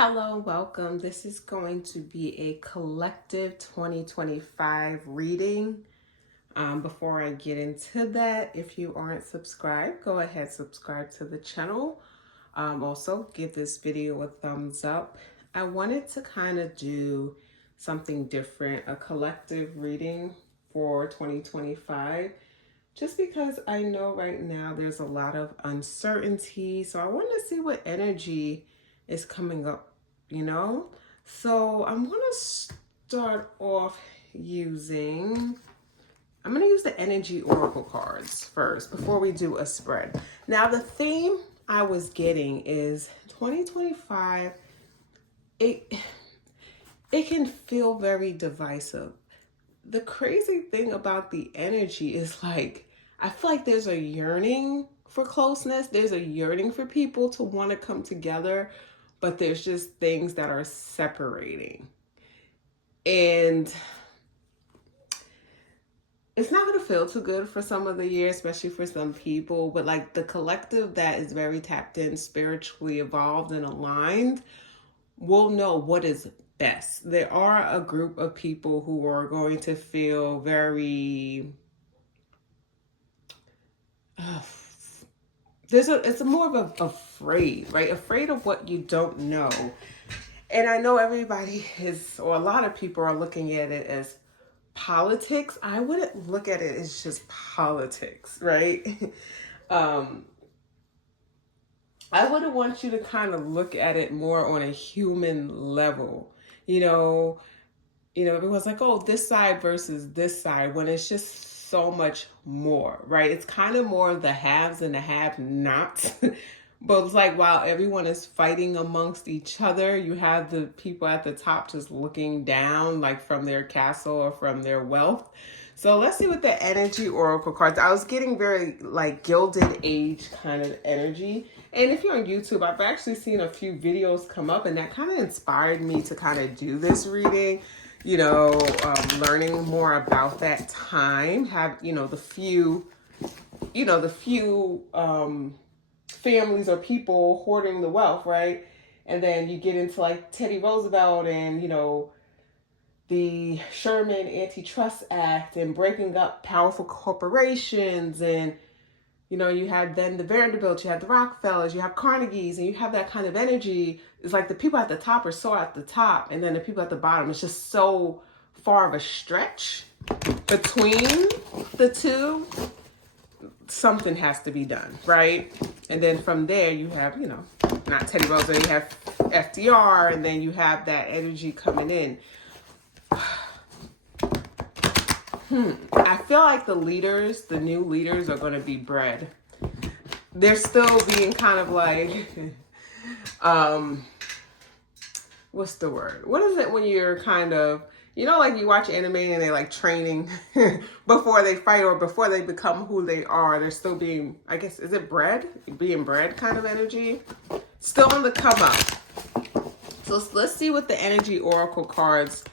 Hello, welcome. This is going to be a collective 2025 reading. Before I get into that, if you aren't subscribed, go ahead, subscribe to the channel. Also, give this video a thumbs up. I wanted to kind of do something different, a collective reading for 2025, just because I know right now there's a lot of uncertainty. So I wanted to see what energy is coming up, So I'm going to start off I'm going to use the energy oracle cards first before we do a spread. Now, the theme I was getting is 2025. It can feel very divisive. The crazy thing about the energy is I feel like there's a yearning for closeness. There's a yearning for people to want to come together, but there's just things that are separating. And it's not going to feel too good for some of the year, especially for some people, but the collective that is very tapped in, spiritually evolved and aligned will know what is best. There are a group of people who are going to feel very it's more of afraid, right? Afraid of what you don't know. And I know everybody or a lot of people are looking at it as politics. I wouldn't look at it as just politics, right? I would want you to kind of look at it more on a human level. Everyone's like, oh, this side versus this side, when it's just so much more, right? It's kind of more of the haves and the have-nots. But it's like while everyone is fighting amongst each other, you have the people at the top just looking down, like from their castle or from their wealth. So let's see what the energy oracle cards. I was getting very Gilded Age kind of energy. And if you're on YouTube, I've actually seen a few videos come up, and that kind of inspired me to kind of do this reading. Learning more about that time. Have the few families or people hoarding the wealth, right? And then you get into Teddy Roosevelt and the Sherman Antitrust Act and breaking up powerful corporations, and you have then the Vanderbilts, you have the Rockefellers, you have Carnegies, and you have that kind of energy. It's like the people at the top are so at the top, and then the people at the bottom, it's just so far of a stretch between the two. Something has to be done, right? And then from there, you have, not Teddy Roosevelt, you have FDR, and then you have that energy coming in. I feel like the new leaders are going to be bred. They're still being kind of what's the word? What is it when you're kind of, you watch anime and they training before they fight or before they become who they are. They're still being, I guess, is it bred? Being bred kind of energy. Still on the come up. So let's see what the energy oracle cards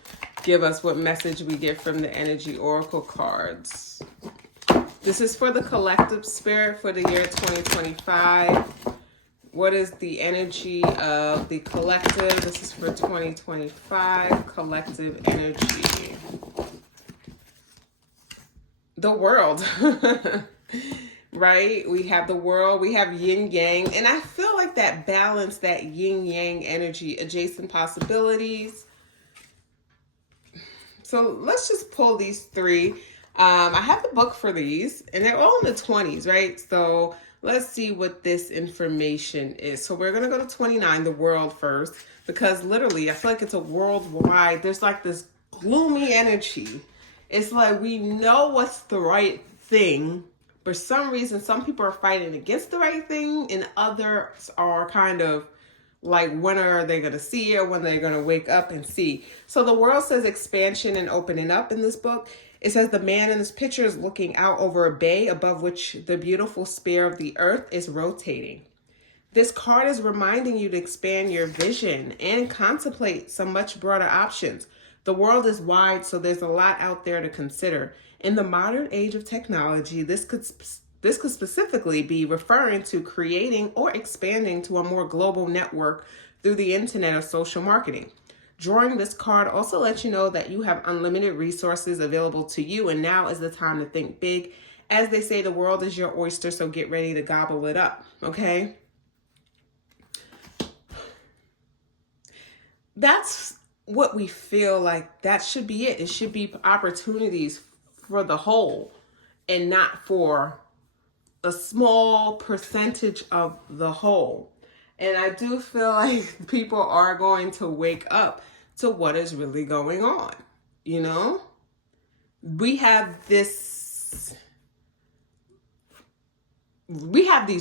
give us, what message we get from the energy oracle cards. This is for the collective spirit for the year 2025. What is the energy of the collective? This is for 2025, collective energy. The world, right? We have the world, we have yin yang, and I feel like that balance, that yin yang energy, adjacent possibilities. So let's just pull these three. I have the book for these, and they're all in the 20s, right? So let's see what this information is. So we're going to go to 29, the world first, because literally I feel like it's a worldwide, there's this gloomy energy. It's like we know what's the right thing. For some reason, some people are fighting against the right thing, and others are kind of when are they going to see it, or when they're going to wake up and see. So the world says expansion and opening up in this book. It says the man in this picture is looking out over a bay above which the beautiful sphere of the earth is rotating. This card is reminding you to expand your vision and contemplate some much broader options. The world is wide, so there's a lot out there to consider. In the modern age of technology, this This could specifically be referring to creating or expanding to a more global network through the internet or social marketing. Drawing this card also lets you know that you have unlimited resources available to you, and now is the time to think big. As they say, the world is your oyster, so get ready to gobble it up, okay? That's what we feel like that should be it. It should be opportunities for the whole and not for a small percentage of the whole. And I do feel like people are going to wake up to what is really going on. You know, we have these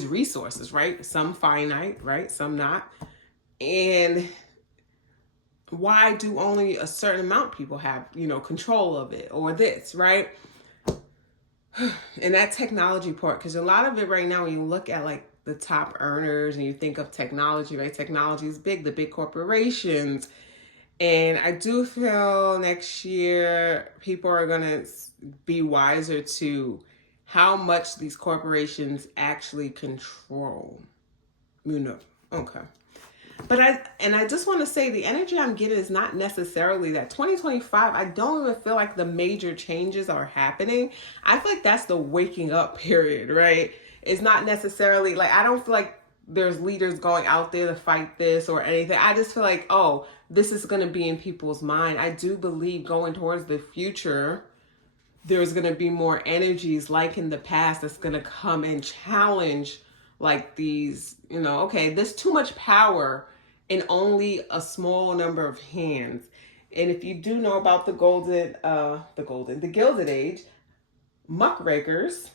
resources, right? Some finite, right? Some not. And why do only a certain amount people have, control of it or this, right? And that technology part, because a lot of it right now, when you look at like the top earners and you think of technology, right? Technology is big, the big corporations. And I do feel next year people are going to be wiser to how much these corporations actually control, okay. But I just want to say the energy I'm getting is not necessarily that 2025. I don't even feel like the major changes are happening. I feel like that's the waking up period, right? It's not necessarily like, I don't feel like there's leaders going out there to fight this or anything. I just feel like, oh, this is going to be in people's mind. I do believe going towards the future, there's going to be more energies like in the past that's going to come and challenge like these, okay, there's too much power in only a small number of hands. And if you do know about the Gilded Age, muckrakers,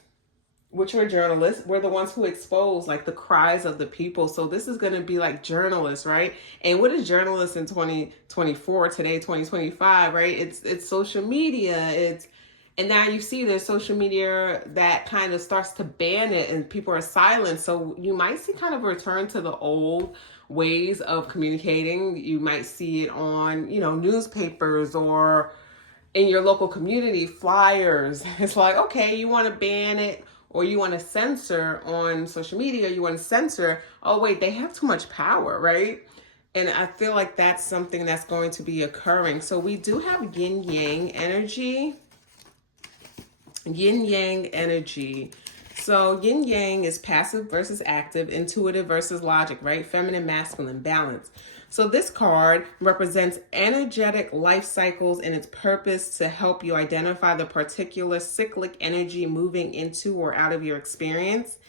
which were journalists, were the ones who exposed like the cries of the people. So this is going to be like journalists, right? And what is journalists in 2024 today, 2025, right? It's social media. And now you see there's social media that kind of starts to ban it and people are silent. So you might see kind of a return to the old ways of communicating. You might see it on, newspapers or in your local community, flyers. It's like, okay, you want to ban it or you want to censor on social media, you want to censor, oh wait, they have too much power, right? And I feel like that's something that's going to be occurring. So we do have yin yang energy. Yin yang energy. So yin yang is passive versus active, intuitive versus logic, right? Feminine, masculine, balance. So this card represents energetic life cycles and its purpose to help you identify the particular cyclic energy moving into or out of your experience.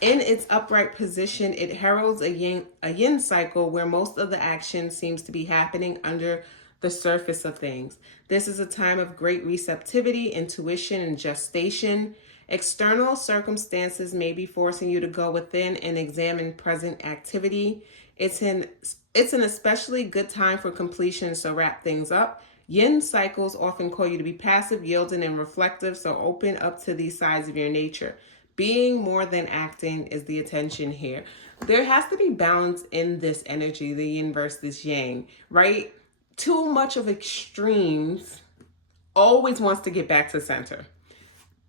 In its upright position, it heralds a yin cycle where most of the action seems to be happening under the surface of things. This is a time of great receptivity, intuition, and gestation. External circumstances may be forcing you to go within and examine present activity. It's an especially good time for completion, so wrap things up. Yin cycles often call you to be passive, yielding, and reflective, so open up to these sides of your nature. Being more than acting is the attention here. There has to be balance in this energy, the yin versus yang, right? Too much of extremes always wants to get back to center.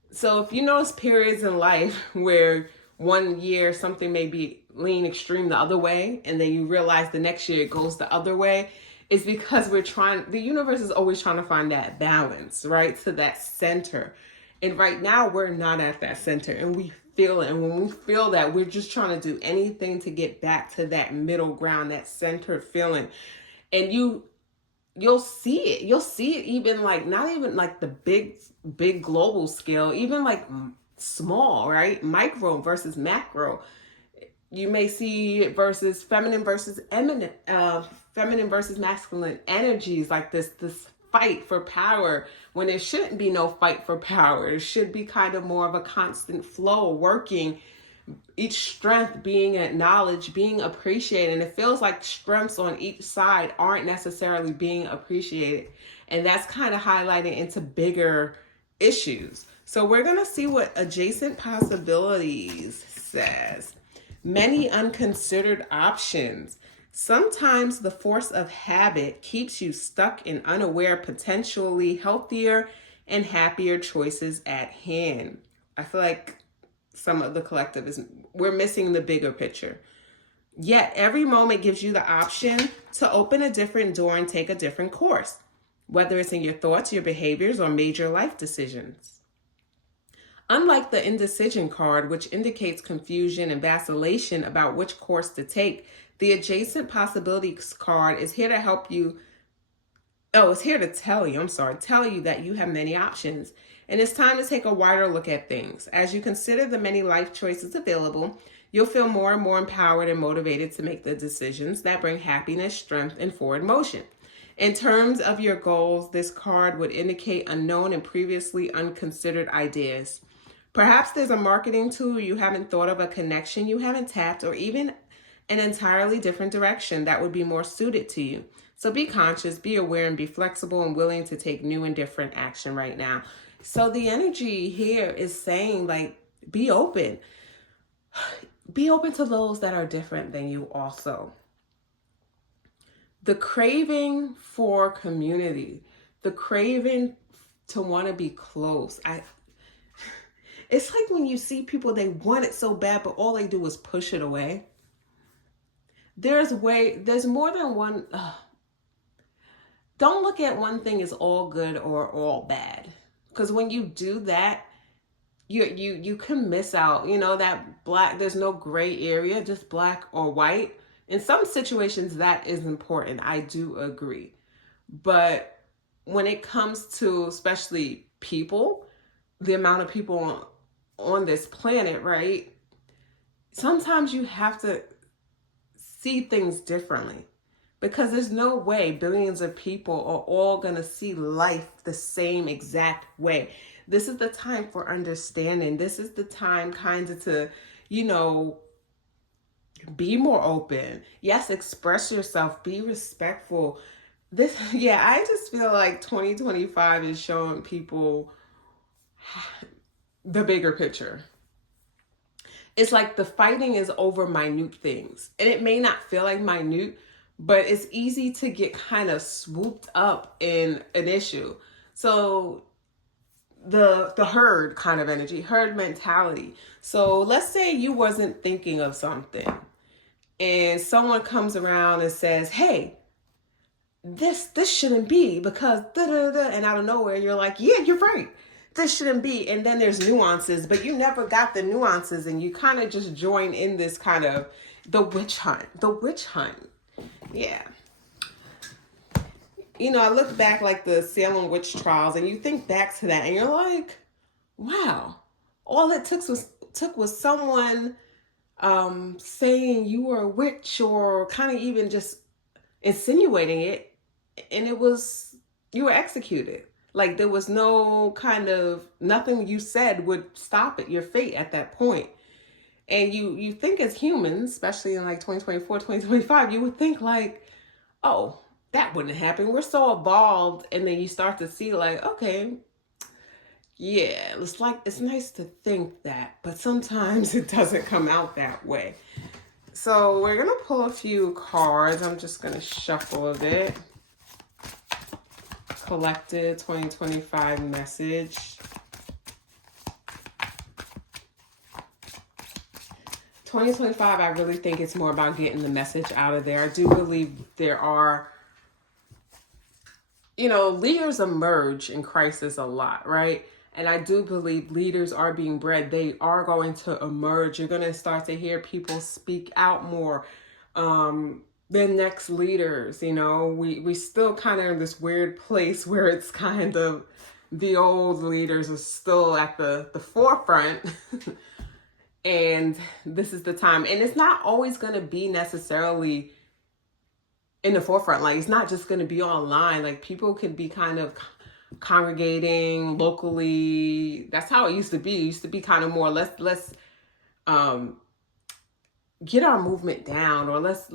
So if you notice periods in life where one year something may be lean extreme the other way, and then you realize the next year it goes the other way, it's because the universe is always trying to find that balance, right? To that center. And right now we're not at that center and we feel it. And when we feel that, we're just trying to do anything to get back to that middle ground, that center feeling. And you'll see it. You'll see it even like, not even like the big global scale, even like small, right? Micro versus macro. You may see it versus feminine versus masculine energies, like this fight for power when there shouldn't be no fight for power. It should be kind of more of a constant flow working, each strength being acknowledged, being appreciated. And it feels like strengths on each side aren't necessarily being appreciated. And that's kind of highlighting into bigger issues. So we're going to see what adjacent possibilities says. Many unconsidered options. Sometimes the force of habit keeps you stuck in unaware, potentially healthier and happier choices at hand. I feel like some of the collective is we're missing the bigger picture. Yet every moment gives you the option to open a different door and take a different course, whether it's in your thoughts, your behaviors, or major life decisions. Unlike the indecision card, which indicates confusion and vacillation about which course to take, the adjacent possibilities card is here to help you. Oh, it's here to tell you that you have many options. And it's time to take a wider look at things. As you consider the many life choices available, you'll feel more and more empowered and motivated to make the decisions that bring happiness, strength, and forward motion. In terms of your goals, this card would indicate unknown and previously unconsidered ideas. Perhaps there's a marketing tool you haven't thought of, a connection you haven't tapped, or even an entirely different direction that would be more suited to you. So be conscious, be aware, and be flexible and willing to take new and different action right now. So the energy here is saying, like, be open. Be open to those that are different than you also. The craving for community, the craving to want to be close. It's like when you see people, they want it so bad, but all they do is push it away. There's more than one. Don't look at one thing as all good or all bad. Because when you do that, you can miss out. You know, that black, there's no gray area, just black or white. In some situations, that is important. I do agree. But when it comes to especially people, the amount of people on this planet, right? Sometimes you have to see things differently, because there's no way billions of people are all going to see life the same exact way. This is the time for understanding. This is the time kind of to, be more open. Yes, express yourself, be respectful. I just feel like 2025 is showing people the bigger picture. It's like the fighting is over minute things. And it may not feel like minute, but it's easy to get kind of swooped up in an issue. So the herd kind of energy, herd mentality. So let's say you wasn't thinking of something and someone comes around and says, hey, this shouldn't be because da-da-da, and out of nowhere you're like, yeah, you're right. This shouldn't be. And then there's nuances, but you never got the nuances, and you kind of just join in this kind of the witch hunt. Yeah. I look back like the Salem witch trials, and you think back to that and you're like, wow, all it took was someone saying you were a witch, or kind of even just insinuating it, and you were executed. Like there was no kind of, nothing you said would stop it, your fate at that point. And you think as humans, especially in like 2024, 2025, you would think like, oh, that wouldn't happen. We're so evolved. And then you start to see like, okay, yeah, it's nice to think that, but sometimes it doesn't come out that way. So we're going to pull a few cards. I'm just going to shuffle a bit. Collected 2025 message. 2025, I really think it's more about getting the message out of there. I do believe there are, leaders emerge in crisis a lot, right? And I do believe leaders are being bred. They are going to emerge. You're going to start to hear people speak out more. The next leaders, we still kind of in this weird place where it's kind of the old leaders are still at the forefront. And this is the time. And it's not always going to be necessarily in the forefront. Like it's not just going to be online. Like people could be kind of congregating locally. That's how it used to be. It used to be kind of more, let's get our movement down, or let's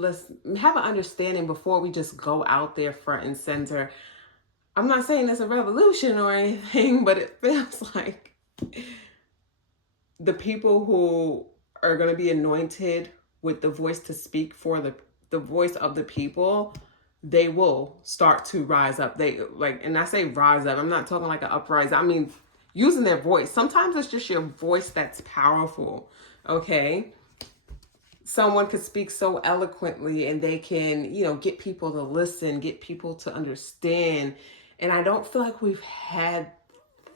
have an understanding before we just go out there front and center. I'm not saying it's a revolution or anything, but it feels like the people who are going to be anointed with the voice to speak for the voice of the people, they will start to rise up. And I say rise up, I'm not talking like an uprising. I mean, using their voice. Sometimes it's just your voice that's powerful, okay? Someone could speak so eloquently and they can, get people to listen, get people to understand. And I don't feel like we've had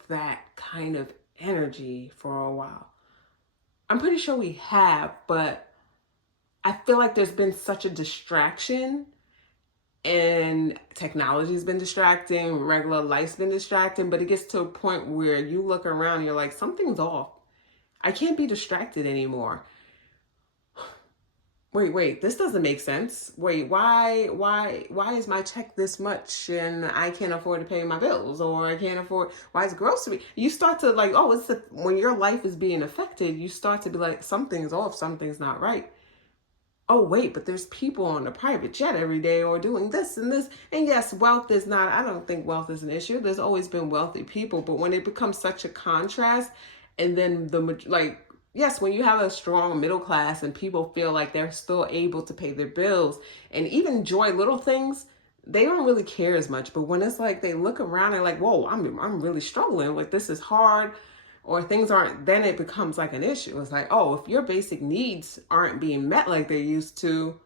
that kind of energy for a while. I'm pretty sure we have, but I feel like there's been such a distraction, and technology's been distracting, regular life's been distracting, but it gets to a point where you look around and you're like, something's off. I can't be distracted anymore. Wait, this doesn't make sense. Wait, why is my check this much and I can't afford to pay my bills, or I can't afford, why is grocery? You start to like, when your life is being affected, you start to be like, something's off, something's not right. Oh, wait, but there's people on a private jet every day or doing this and this. And yes, wealth is not, I don't think wealth is an issue. There's always been wealthy people, but when it becomes such a contrast, and then yes, when you have a strong middle class and people feel like they're still able to pay their bills and even enjoy little things, they don't really care as much. But when it's like they look around and like, whoa, I'm really struggling. Like, this is hard, or things aren't, then it becomes like an issue. It's like, oh, if your basic needs aren't being met like they used to,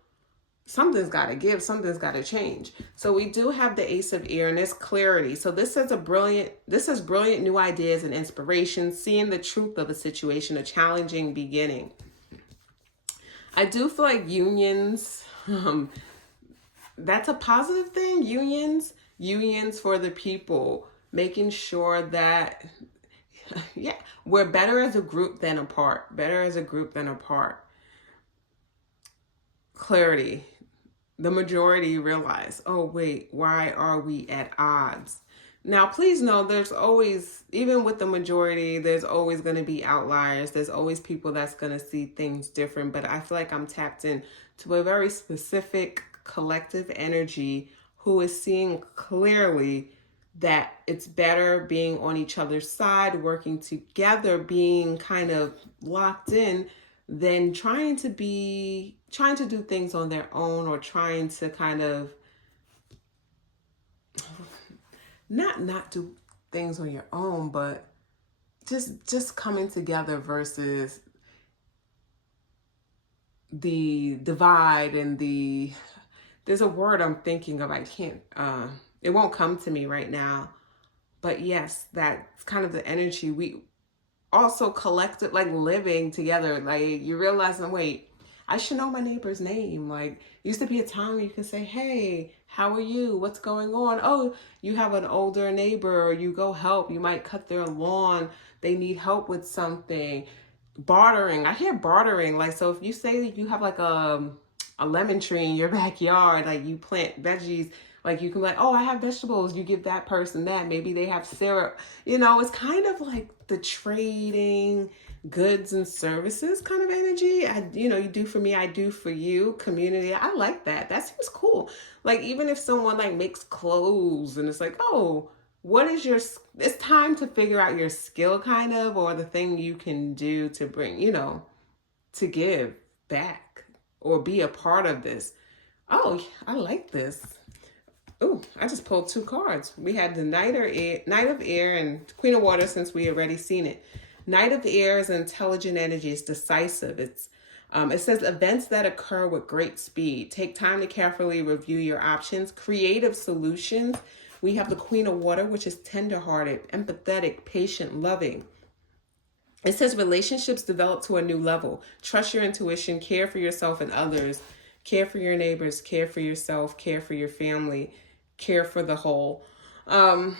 something's got to give, something's got to change. So we do have the Ace of Air, and there's clarity. So this is brilliant new ideas and inspiration, seeing the truth of a situation, a challenging beginning. I do feel like unions, that's a positive thing. Unions for the people, making sure that, yeah, we're better as a group than apart. Better as a group than apart. Clarity. The majority realize, oh, wait, why are we at odds? Now, please know there's always, even with the majority, there's always going to be outliers. There's always people that's going to see things different. But I feel like I'm tapped in to a very specific collective energy who is seeing clearly that it's better being on each other's side, working together, being kind of locked in, than trying to do things on their own, or trying to kind of not do things on your own, but just coming together versus the divide and there's a word I'm thinking of. I can't, it won't come to me right now, but yes, that's kind of the energy. We also collective, like living together, like you realize, wait, I should know my neighbor's name. Like, used to be a time where you could say, hey, how are you? What's going on? Oh, you have an older neighbor, or you go help. You might cut their lawn. They need help with something. Bartering. I hear bartering. Like, so if you say that you have like a lemon tree in your backyard, like you plant veggies, like you can be like, oh, I have vegetables. You give that person that. Maybe they have syrup. It's kind of like the trading goods and services kind of energy. You do for me, I do for you. Community. I like that. That seems cool. Like, even if someone like makes clothes and it's like, oh, what is it's time to figure out your skill kind of, or the thing you can do to bring, to give back or be a part of this. Oh, I like this. Oh, I just pulled 2 cards. We had the Knight of Air and Queen of Water, since we already seen it. Knight of Air is intelligent energy. It's decisive. It says events that occur with great speed. Take time to carefully review your options. Creative solutions. We have the Queen of Water, which is tenderhearted, empathetic, patient, loving. It says relationships develop to a new level. Trust your intuition. Care for yourself and others. Care for your neighbors. Care for yourself. Care for your family. Care for the whole. Yeah.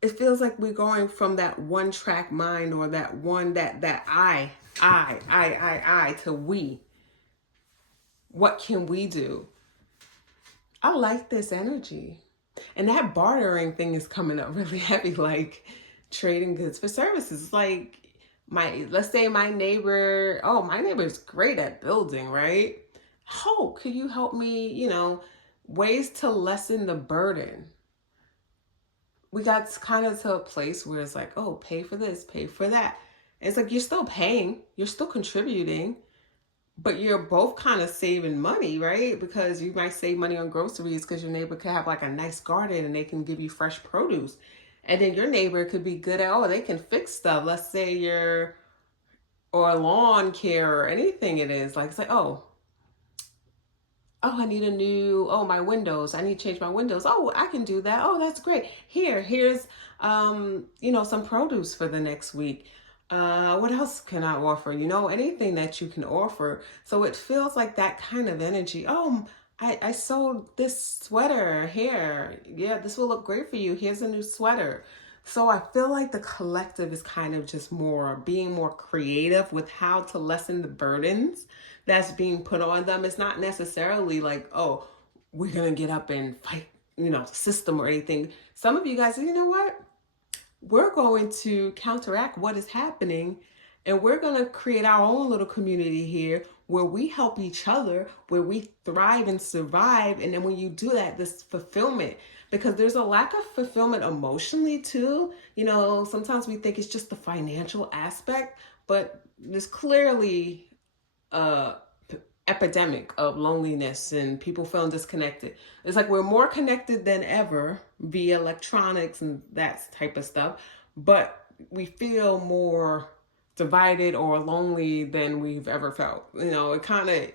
It feels like we're going from that one track mind, or that one, that I to we. What can we do? I like this energy. And that bartering thing is coming up really heavy, like trading goods for services. Like, let's say my neighbor, my neighbor's great at building, right? Oh, could you help me, ways to lessen the burden. We got kind of to a place where it's like, oh, pay for this, pay for that. And it's like, you're still paying, you're still contributing, but you're both kind of saving money, right? Because you might save money on groceries because your neighbor could have like a nice garden and they can give you fresh produce. And then your neighbor could be good at, oh, they can fix stuff. Let's say you're, or lawn care or anything it is. Like, it's like, oh, I need a new, oh, my windows. I need to change my windows. Oh, I can do that. Oh, that's great. Here's, some produce for the next week. What else can I offer? Anything that you can offer. So it feels like that kind of energy. Oh, I sold this sweater here. Yeah, this will look great for you. Here's a new sweater. So I feel like the collective is kind of just being more creative with how to lessen the burdens that's being put on them. It's not necessarily like, oh, we're going to get up and fight, the system or anything. Some of you guys, you know what? We're going to counteract what is happening, and we're going to create our own little community here where we help each other, where we thrive and survive. And then when you do that, this fulfillment, because there's a lack of fulfillment emotionally too. Sometimes we think it's just the financial aspect, but there's clearly a epidemic of loneliness and people feeling disconnected. It's like we're more connected than ever via electronics and that type of stuff, but we feel more divided or lonely than we've ever felt. It kind of,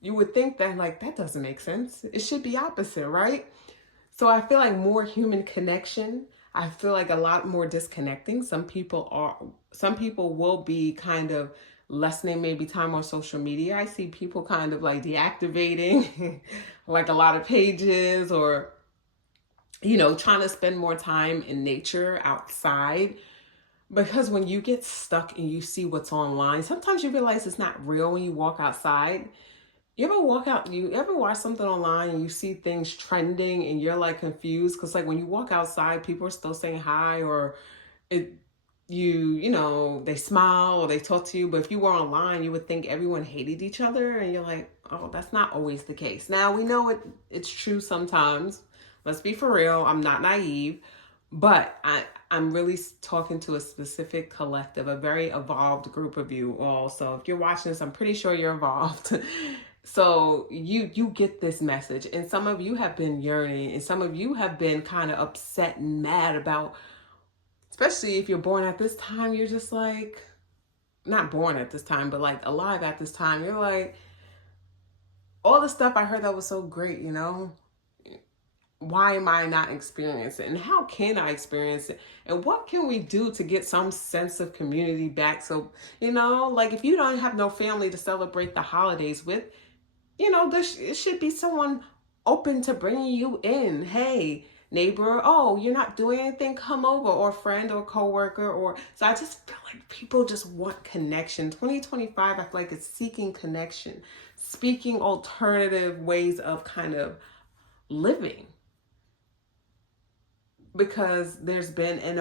you would think that like, that doesn't make sense. It should be opposite, right? So I feel like more human connection. I feel like a lot more disconnecting. Some people will be kind of lessening maybe time on social media. I see people kind of like deactivating like a lot of pages, or trying to spend more time in nature outside, because when you get stuck and you see what's online, sometimes you realize it's not real when you walk outside. You ever watch something online and you see things trending and you're like confused? Because like when you walk outside, people are still saying hi, or they smile or they talk to you. But if you were online, you would think everyone hated each other, and you're like, oh, that's not always the case. Now we know it's true sometimes. Let's be for real. I'm not naive, but I'm really talking to a specific collective, a very evolved group of you all. So if you're watching this, I'm pretty sure you're evolved. So you get this message, and some of you have been yearning, and some of you have been kind of upset and mad about, especially if you're born at this time, you're just like, not born at this time, but like alive at this time. You're like, all the stuff I heard that was so great, why am I not experiencing it? And how can I experience it? And what can we do to get some sense of community back? So, like if you don't have no family to celebrate the holidays with, it should be someone open to bringing you in. Hey, neighbor, oh, you're not doing anything, come over, or friend or coworker. So I just feel like people just want connection. 2025, I feel like it's seeking connection, speaking alternative ways of kind of living, because there's been an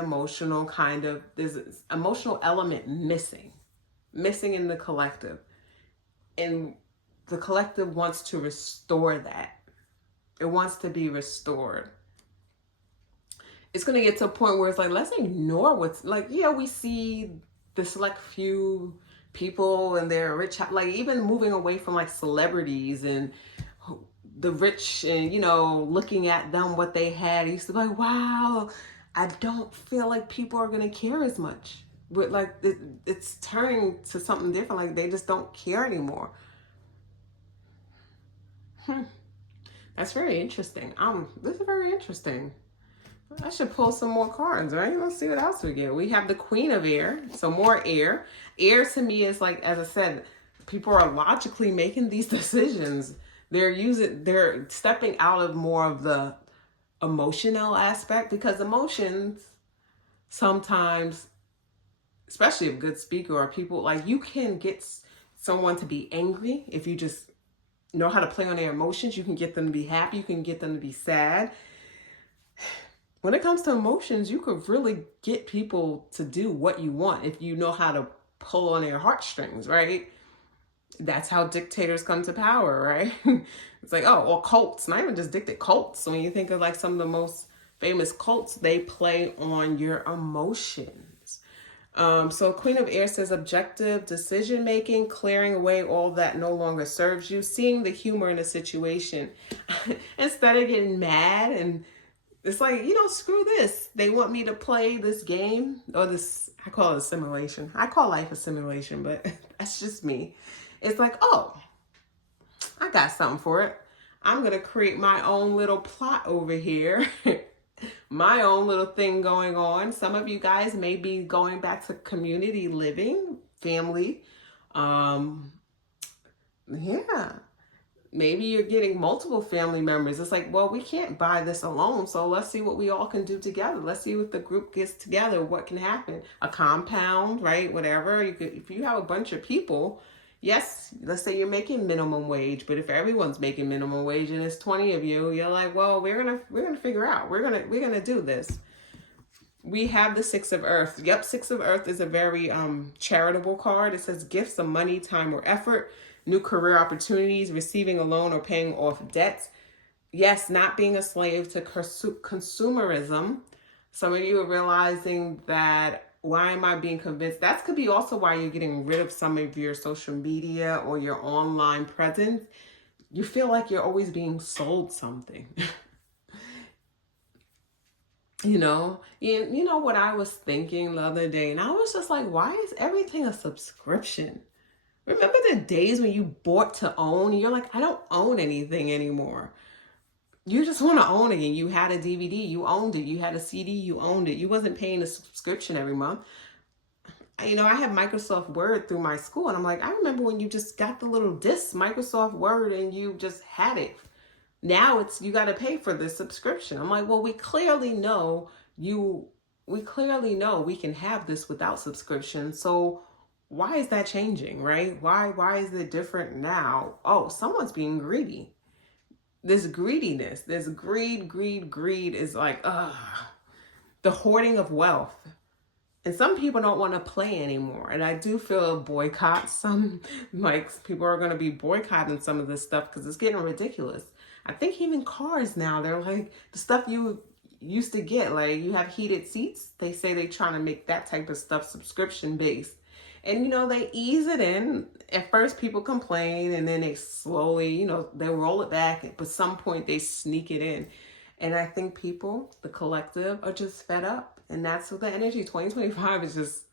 there's an emotional element missing in the collective, and the collective wants to restore that. It wants to be restored. It's going to get to a point where it's like, let's ignore what's like, we see the select few people and their rich, like even moving away from like celebrities and the rich, and looking at them, what they had. I used to be like, wow, I don't feel like people are going to care as much. But like it's turning to something different. Like they just don't care anymore. That's very interesting. This is very interesting. I should pull some more cards, right? Let's see what else we get. We have the Queen of Air, so more air. Air to me is like, as I said, people are logically making these decisions. They're stepping out of more of the emotional aspect, because emotions sometimes, especially a good speaker or people, like you can get someone to be angry if you just know how to play on their emotions. You can get them to be happy. You can get them to be sad. When it comes to emotions, you could really get people to do what you want if you know how to pull on their heartstrings, right? That's how dictators come to power, right? It's like, oh, or cults, not even just cults. When you think of like some of the most famous cults, they play on your emotions. So Queen of Air says objective decision making, clearing away all that no longer serves you, seeing the humor in a situation instead of getting mad. And it's like, screw this. They want me to play this game or this, I call it a simulation. I call life a simulation, but that's just me. It's like, oh, I got something for it. I'm going to create my own little plot over here. My own little thing going on. Some of you guys may be going back to community living, family. Yeah. Maybe you're getting multiple family members. It's like, well, we can't buy this alone. So let's see what we all can do together. Let's see if the group gets together, what can happen. A compound, right? Whatever. You could, if you have a bunch of people, yes, let's say you're making minimum wage, but if everyone's making minimum wage and it's 20 of you, you're like, well, we're gonna figure out. We're gonna do this. We have the Six of Earth. Yep, Six of Earth is a very charitable card. It says gifts of money, time, or effort, new career opportunities, receiving a loan or paying off debts. Yes, not being a slave to consumerism. Some of you are realizing that, why am I being convinced? That could be also why you're getting rid of some of your social media or your online presence. You feel like you're always being sold something. You know what I was thinking the other day, and I was just like, why is everything a subscription? Remember the days when you bought to own? You're like, I don't own anything anymore. You just want to own it. And you had a DVD, you owned it. You had a CD, you owned it. You wasn't paying a subscription every month. I have Microsoft Word through my school, and I'm like, I remember when you just got the little disc, Microsoft Word, and you just had it. Now it's, you got to pay for this subscription. I'm like, well, we clearly know we can have this without subscription. So why is that changing, right? Why is it different now? Oh, someone's being greedy. This greediness, this greed is like, the hoarding of wealth. And some people don't want to play anymore. And I do feel a boycott. Some, like, people are going to be boycotting some of this stuff because it's getting ridiculous. I think even cars now, they're like, the stuff you used to get, like you have heated seats. They say they're trying to make that type of stuff subscription based. And, they ease it in. At first, people complain, and then they slowly, they roll it back. But at some point, they sneak it in. And I think people, the collective, are just fed up. And that's what the energy 2025 is just,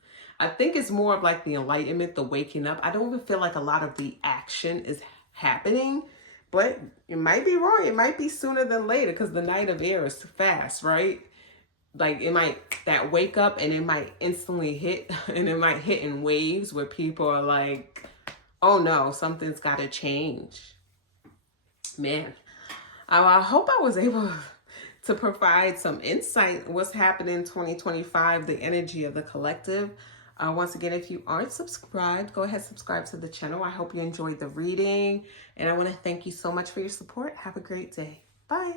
I think it's more of like the enlightenment, the waking up. I don't even feel like a lot of the action is happening. But it might be wrong. It might be sooner than later because the Knight of Air is fast, right? Like that wake up, and it might instantly hit, and it might hit in waves where people are like, oh no, something's got to change. Man, I hope I was able to provide some insight what's happening in 2025, the energy of the collective. Once again, if you aren't subscribed, go ahead, subscribe to the channel. I hope you enjoyed the reading, and I want to thank you so much for your support. Have a great day. Bye.